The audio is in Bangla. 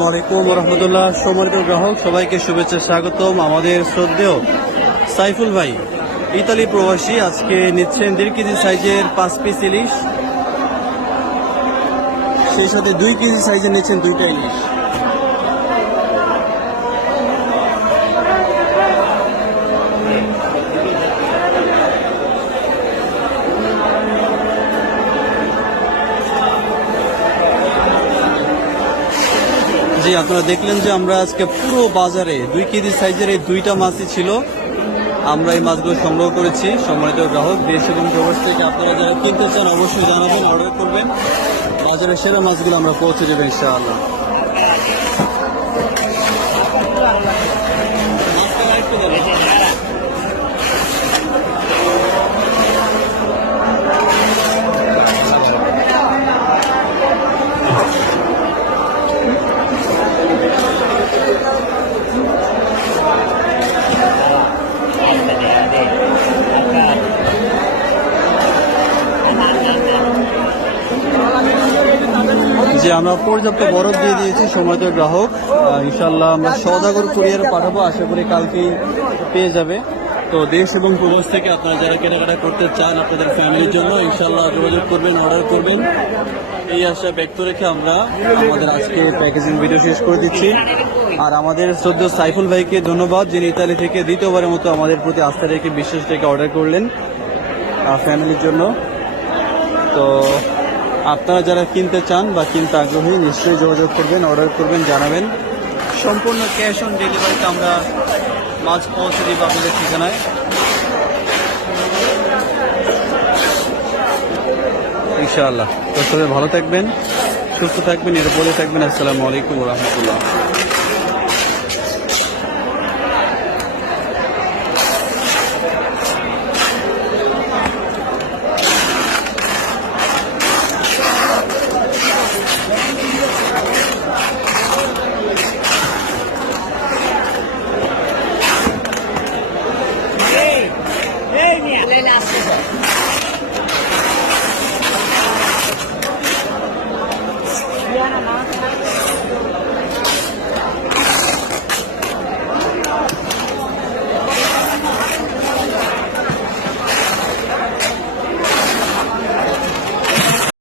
রহমতুল্লাহ সম্মানিত গ্রাহক, সবাইকে শুভেচ্ছা স্বাগতম। আমাদের শ্রদ্ধেয় সাইফুল ভাই, ইতালি প্রবাসী, আজকে নিচ্ছেন দেড় কেজি সাইজের পাঁচ পিস ইলিশ। সেই সাথে দুই কেজি সাইজের নিচ্ছেন দুইটা ইলিশ। জি আপনারা দেখলেন যে আমরা আজকে পুরো বাজারে দুই কেজি সাইজের এই দুইটা মাছই ছিল। আমরা এই মাছগুলো সংগ্রহ করেছি। সম্মানিত গ্রাহক, দেশ এবং প্রবাস থেকে আপনারা যারা কিনতে চান অবশ্যই জানাবেন, অর্ডার করবেন। বাজারের সেরা মাছগুলো আমরা পৌঁছে দেবো ইনশাআল্লাহ। যে আমরা পর্যাপ্ত বরফ দিয়ে দিয়েছি, সময়ত গ্রাহক। ইনশাল্লাহ আমরা সদাগর কুরিয়ারে পাঠাবো, আশা করি কালকেই পেয়ে যাবে। তো দেশ এবং প্রবাস থেকে আপনারা যারা কেনাকাটা করতে চান আপনাদের ফ্যামিলির জন্য ইনশাল্লাহ যোগাযোগ করবেন, অর্ডার করবেন। এই আশা ব্যক্ত রেখে আমরা আমাদের আজকে প্যাকেজিং ভিডিও শেষ করে দিচ্ছি। আর আমাদের শ্রদ্ধ সাইফুল ভাইকে ধন্যবাদ, যিনি ইতালি থেকে দ্বিতীয়বারের মতো আমাদের প্রতি আস্থা রেখে বিশ্বাস রেখে অর্ডার করলেন ফ্যামিলির জন্য। তো আপনারা যারা কিনতে চান বা কিনতে আগ্রহী, নিশ্চয়ই যোগাযোগ করবেন অর্ডার করবেন, জানাবেন। সম্পূর্ণ ক্যাশ অন ডেলিভারিতে আমরা মাছ পৌঁছে দিব আপনাদের ঠিকানায়। ইনশাআল্লাহ। তো ভালো থাকবেন, সুস্থ থাকবেন এরপরে থাকবেন। আসসালামু আলাইকুম রহমতুল্লাহ।